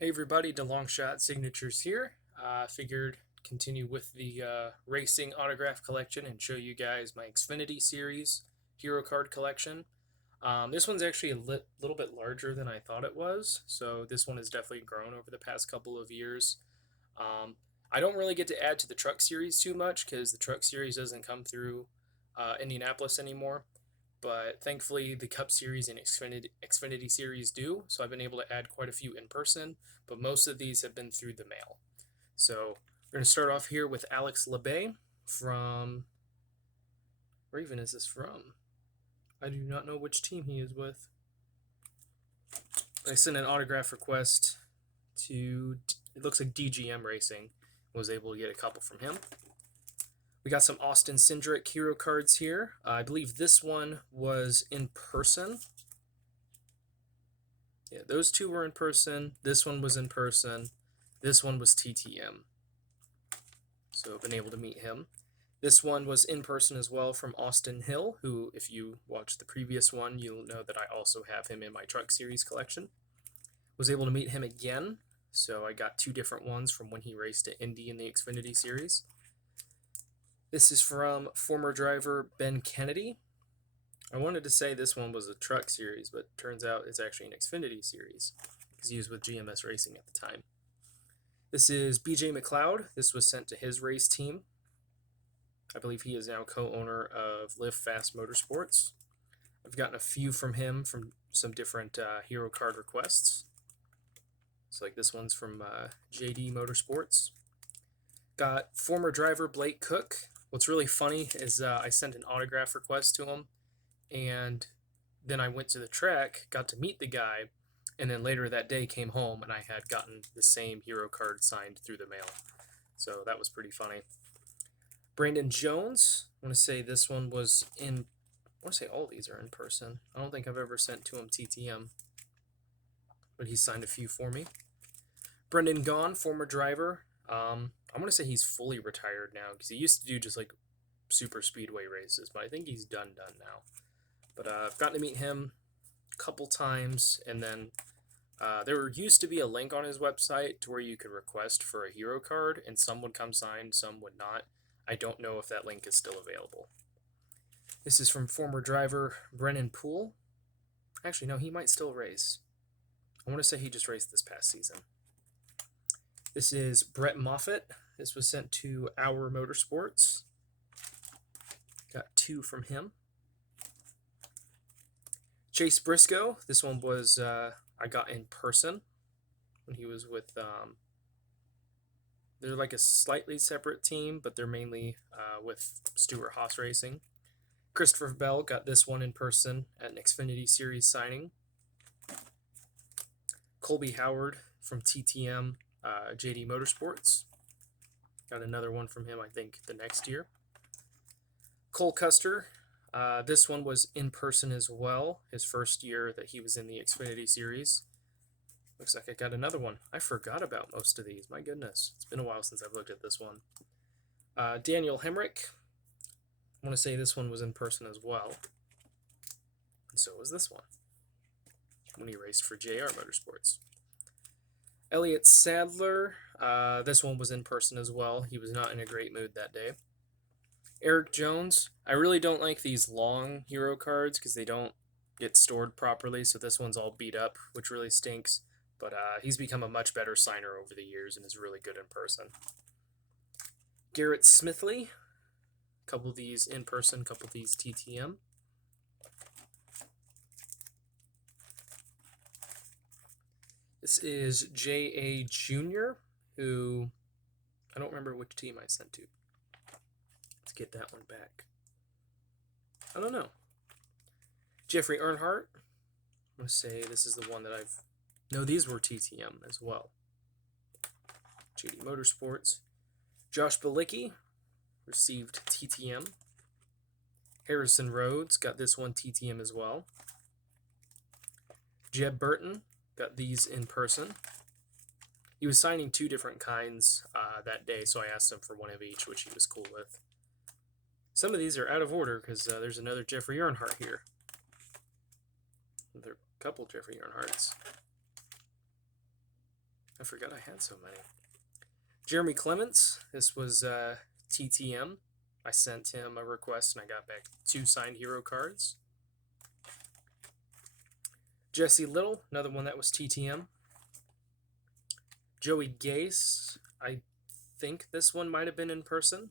Hey everybody, DeLongshot Signatures here. Figured continue with the racing autograph collection and show you guys my Xfinity series hero card collection. This one's actually a little bit larger than I thought it was, so this one has definitely grown over the past couple of years. Um, I don't really get to add to the truck series too much because the truck series doesn't come through Indianapolis anymore. But thankfully, the Cup Series and Xfinity Series do, so I've been able to add quite a few in person, but most of these have been through the mail. So we're going to start off here with Alex Labay from. Where even is this from? I do not know which team he is with. I sent an autograph request to. It looks like DGM Racing. Was able to get a couple from him. We got some Austin Cindric hero cards here. I believe this one was in person. Yeah, those two were in person. This one was in person. This one was TTM. So I've been able to meet him. This one was in person as well from Austin Hill, who, if you watched the previous one, you'll know that I also have him in my Truck Series collection. Was able to meet him again, so I got two different ones from when he raced at Indy in the Xfinity Series. This is from former driver Ben Kennedy. I wanted to say this one was a Truck Series, but turns out it's actually an Xfinity Series because he was with GMS Racing at the time. This is BJ McLeod. This was sent to his race team. I believe he is now co-owner of Live Fast Motorsports. I've gotten a few from him from some different hero card requests. So like this one's from JD Motorsports. Got former driver Blake Cook. What's really funny is I sent an autograph request to him, and then I went to the track, got to meet the guy, and then later that day came home and I had gotten the same hero card signed through the mail. So that was pretty funny. Brandon Jones, I want to say this one was in, I want to say all these are in person. I don't think I've ever sent to him TTM, but he signed a few for me. Brendan Gaughan, former driver. I want to say he's fully retired now because he used to do just like super speedway races, but I think he's done now. But I've gotten to meet him a couple times, and then there used to be a link on his website to where you could request for a hero card, and some would come signed, some would not. I don't know if that link is still available. This is from former driver Brennan Poole. Actually, no, he might still race. I want to say he just raced this past season. This is Brett Moffitt. This was sent to Our Motorsports. Got two from him. Chase Briscoe. This one was I got in person when he was with. They're like a slightly separate team, but they're mainly with Stewart Haas Racing. Christopher Bell got this one in person at an Xfinity Series signing. Colby Howard from TTM JD Motorsports. Got another one from him, I think, the next year. Cole Custer. This one was in person as well, his first year that he was in the Xfinity Series. Looks like I got another one. I forgot about most of these. My goodness. It's been a while since I've looked at this one. Daniel Hemrick. I want to say this one was in person as well. And so was this one when he raced for JR Motorsports. Elliott Sadler. This one was in person as well. He was not in a great mood that day. Eric Jones. I really don't like these long hero cards because they don't get stored properly, so this one's all beat up, which really stinks. But he's become a much better signer over the years and is really good in person. Garrett Smithley. A couple of these in person, a couple of these TTM. This is J.A. Jr., who I don't remember which team I sent to. Let's get that one back. I don't know. Jeffrey Earnhardt. I'm going to say this is the one that I've... No, these were TTM as well. JD Motorsports. Josh Bilicki received TTM. Harrison Rhodes got this one TTM as well. Jeb Burton got these in person. He was signing two different kinds that day, so I asked him for one of each, which he was cool with. Some of these are out of order because there's another Jeffrey Earnhardt here. There are a couple Jeffrey Earnhardts. I forgot I had so many. Jeremy Clements, this was TTM. I sent him a request and I got back 2 signed hero cards. Jesse Little, another one that was TTM. Joey Gase, I think this one might have been in person.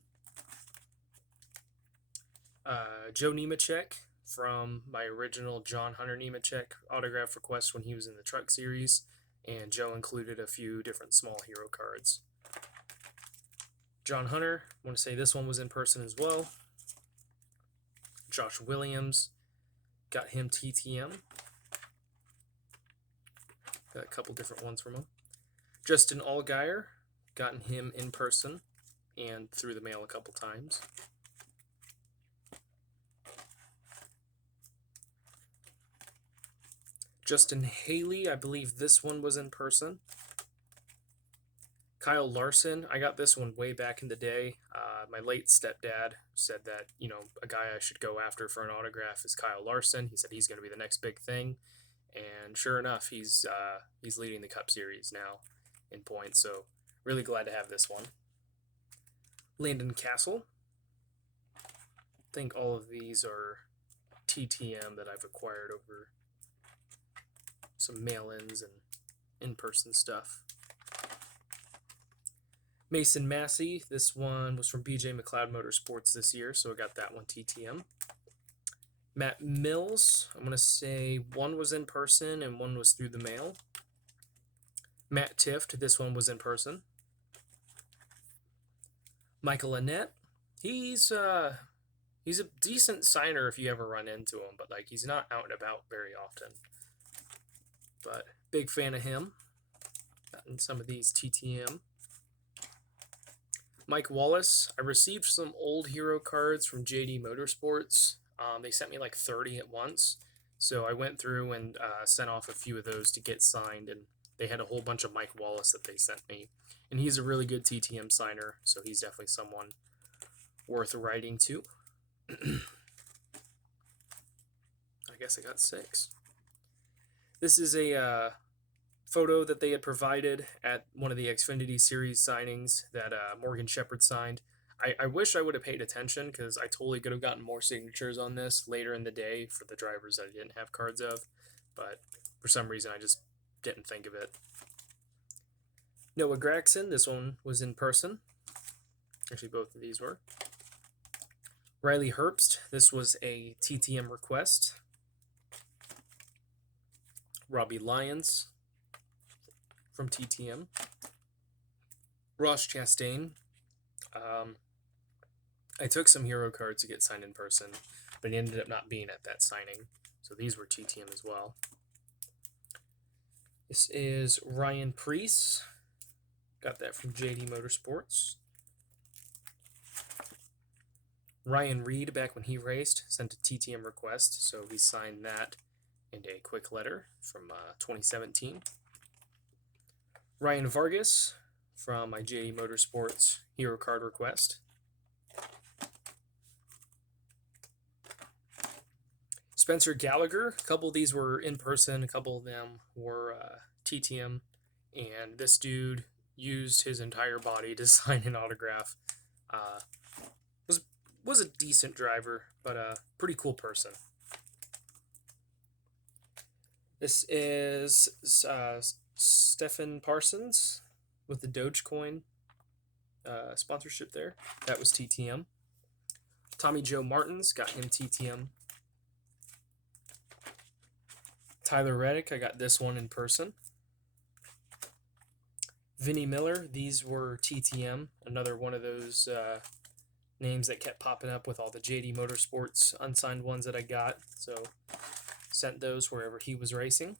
Joe Nemechek from my original John Hunter Nemechek autograph request when he was in the Truck Series, and Joe included a few different small hero cards. John Hunter, I want to say this one was in person as well. Josh Williams, got him TTM. Got a couple different ones from him. Justin Allgaier, gotten him in person and through the mail a couple times. Justin Haley, I believe this one was in person. Kyle Larson, I got this one way back in the day. My late stepdad said that, a guy I should go after for an autograph is Kyle Larson. He said he's going to be the next big thing. And sure enough, he's leading the Cup Series now in points. So really glad to have this one. Landon Castle. I think all of these are TTM that I've acquired over some mail-ins and in-person stuff. Mason Massey, this one was from BJ McLeod Motorsports this year, so I got that one TTM. Matt Mills, I'm going to say one was in person and one was through the mail. Matt Tift, this one was in person. Michael Annette, he's a decent signer if you ever run into him, but he's not out and about very often. But big fan of him. Gotten some of these TTM. Mike Wallace, I received some old hero cards from JD Motorsports. They sent me 30 at once. So I went through and sent off a few of those to get signed, and they had a whole bunch of Mike Wallace that they sent me. And he's a really good TTM signer, so he's definitely someone worth writing to. I guess I got 6. This is a photo that they had provided at one of the Xfinity Series signings that Morgan Shepherd signed. I wish I would have paid attention because I totally could have gotten more signatures on this later in the day for the drivers that I didn't have cards of, but for some reason I just didn't think of it. Noah Gragson, this one was in person. Actually, both of these were. Riley Herbst, this was a TTM request. Robbie Lyons from TTM. Ross Chastain. I took some hero cards to get signed in person, but he ended up not being at that signing. So these were TTM as well. This is Ryan Preece. Got that from JD Motorsports. Ryan Reed, back when he raced, sent a TTM request, so we signed that and a quick letter from 2017. Ryan Vargas from my JD Motorsports hero card request. Spencer Gallagher, a couple of these were in person, a couple of them were TTM, and this dude used his entire body to sign an autograph. Was a decent driver, but a pretty cool person. This is Stephen Parsons with the Dogecoin sponsorship there. That was TTM. Tommy Joe Martins, got him TTM. Tyler Reddick, I got this one in person. Vinnie Miller, these were TTM. Another one of those names that kept popping up with all the JD Motorsports unsigned ones that I got. So sent those wherever he was racing.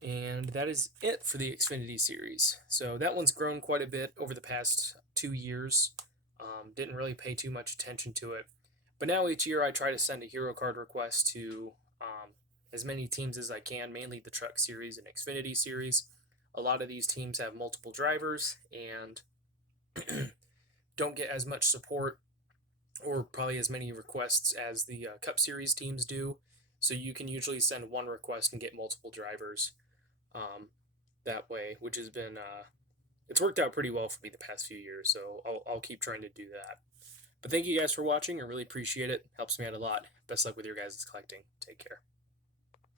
And that is it for the Xfinity series. So that one's grown quite a bit over the past 2 years. Didn't really pay too much attention to it. But now each year I try to send a hero card request to as many teams as I can, mainly the Truck Series and Xfinity Series. A lot of these teams have multiple drivers and don't get as much support or probably as many requests as the Cup Series teams do. So you can usually send one request and get multiple drivers. that way, which has been it's worked out pretty well for me the past few years. So I'll keep trying to do that. But thank you guys for watching. I really appreciate it. Helps me out a lot. Best luck with your guys' collecting. Take care.